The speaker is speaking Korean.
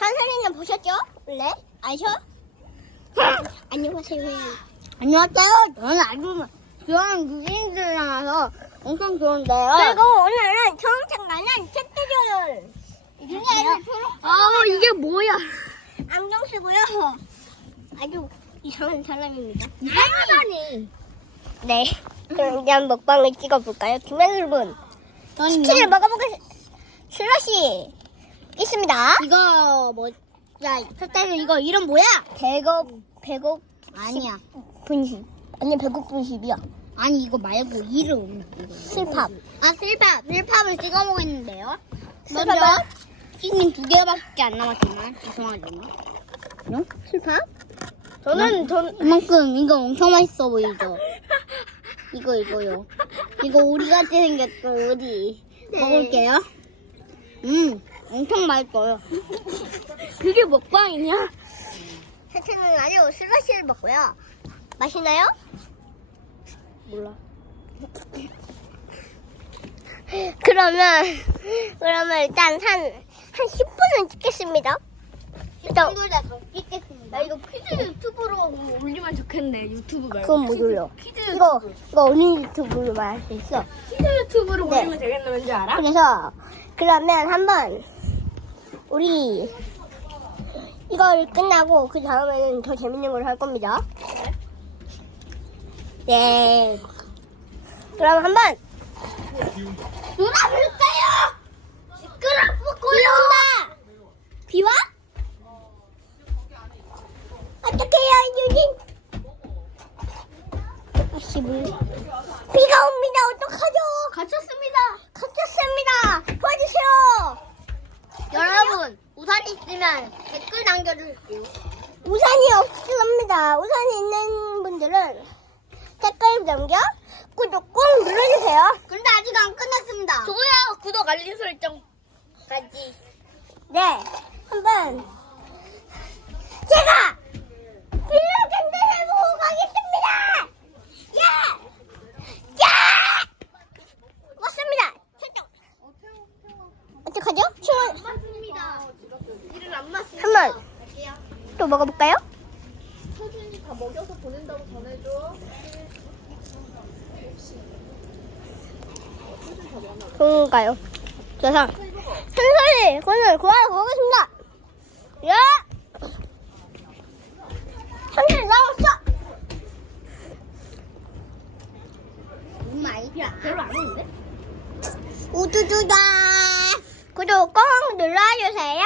선생님 보셨죠? 원래? 아셔? 안녕하세요. 안녕하세요. 저는 아주 좋아하는 유진들이랑 와서 엄청 좋은데요. 그리고 오늘은 초록색 나는 책도전. 아, 이게 뭐야? 안경 쓰고요. 아주 이상한 사람입니다. 이상하다니. 네. 그럼 이제 한번 먹방을 찍어볼까요? 김현수분. 저는 치킨을 먹어보겠, 슬러시 있습니다. 이거 뭐, 야, 첫째는 이거 이름 뭐야? 배고, 배고, 아니야. 분식. 아니, 배고 분식이야. 아니, 이거 말고 이름. 실팝. 아, 슬팝. 슬팝을 찍어 먹었는데요. 먼저, 치킨 두 개밖에 안 남았지만, 죄송하지만. 응? 슬팝? 저는, 전, 이만큼 이거 엄청 맛있어 보이죠? 이거 이거요. 이거 오리 같이 생겼어 오리. 네. 먹을게요. 음, 엄청 맛있어요. 그게 먹방이냐? 세트는 아주 슬러시를 먹고요. 맛있나요? 몰라. 그러면, 그러면 일단 한, 한 10분은 찍겠습니다. 일단, 찍겠습니다. 이거 퀴즈 유튜브로 올리면 좋겠네. 유튜브 말고. 그건 못 올려. 퀴즈 이거, 이거 어린이 유튜브로 말할 수 있어. 퀴즈 유튜브로 네. 올리면 되겠네. 왠지 알아? 그래서 그러면 한번 우리 이걸 끝나고 그 다음에는 더 재밌는 걸 할 겁니다. 네. 그럼 한번 누나 볼까요? 시끄럽고요. 비 와? 어떡해요, 유진? 아씨 물. 비가 옵니다. 어떡하죠? 갇혔습니다. 갇혔습니다. 도와주세요. 우산 있으면 댓글 남겨주세요. 우산이 없습니다. 우산이 있는 분들은 댓글 남겨 구독 꼭 눌러주세요. 근데 아직 안 끝났습니다. 좋아요, 구독, 알림 설정까지. 네, 한번 제가 빌로 캔들고 가겠습니다. 야, 야, 왔습니다. 설정. 어떡하죠? 친구 맞습니다. 일을 한번 또 먹어볼까요? 서준이 다 먹여서 보낸다고 전해줘. 그런가요? 저상 한소리 오늘 구하러 가겠습니다. 야! 한소리 나왔어! 엄마 이야 별로 안 오는데? 우두두다! 구독 꼭 눌러주세요.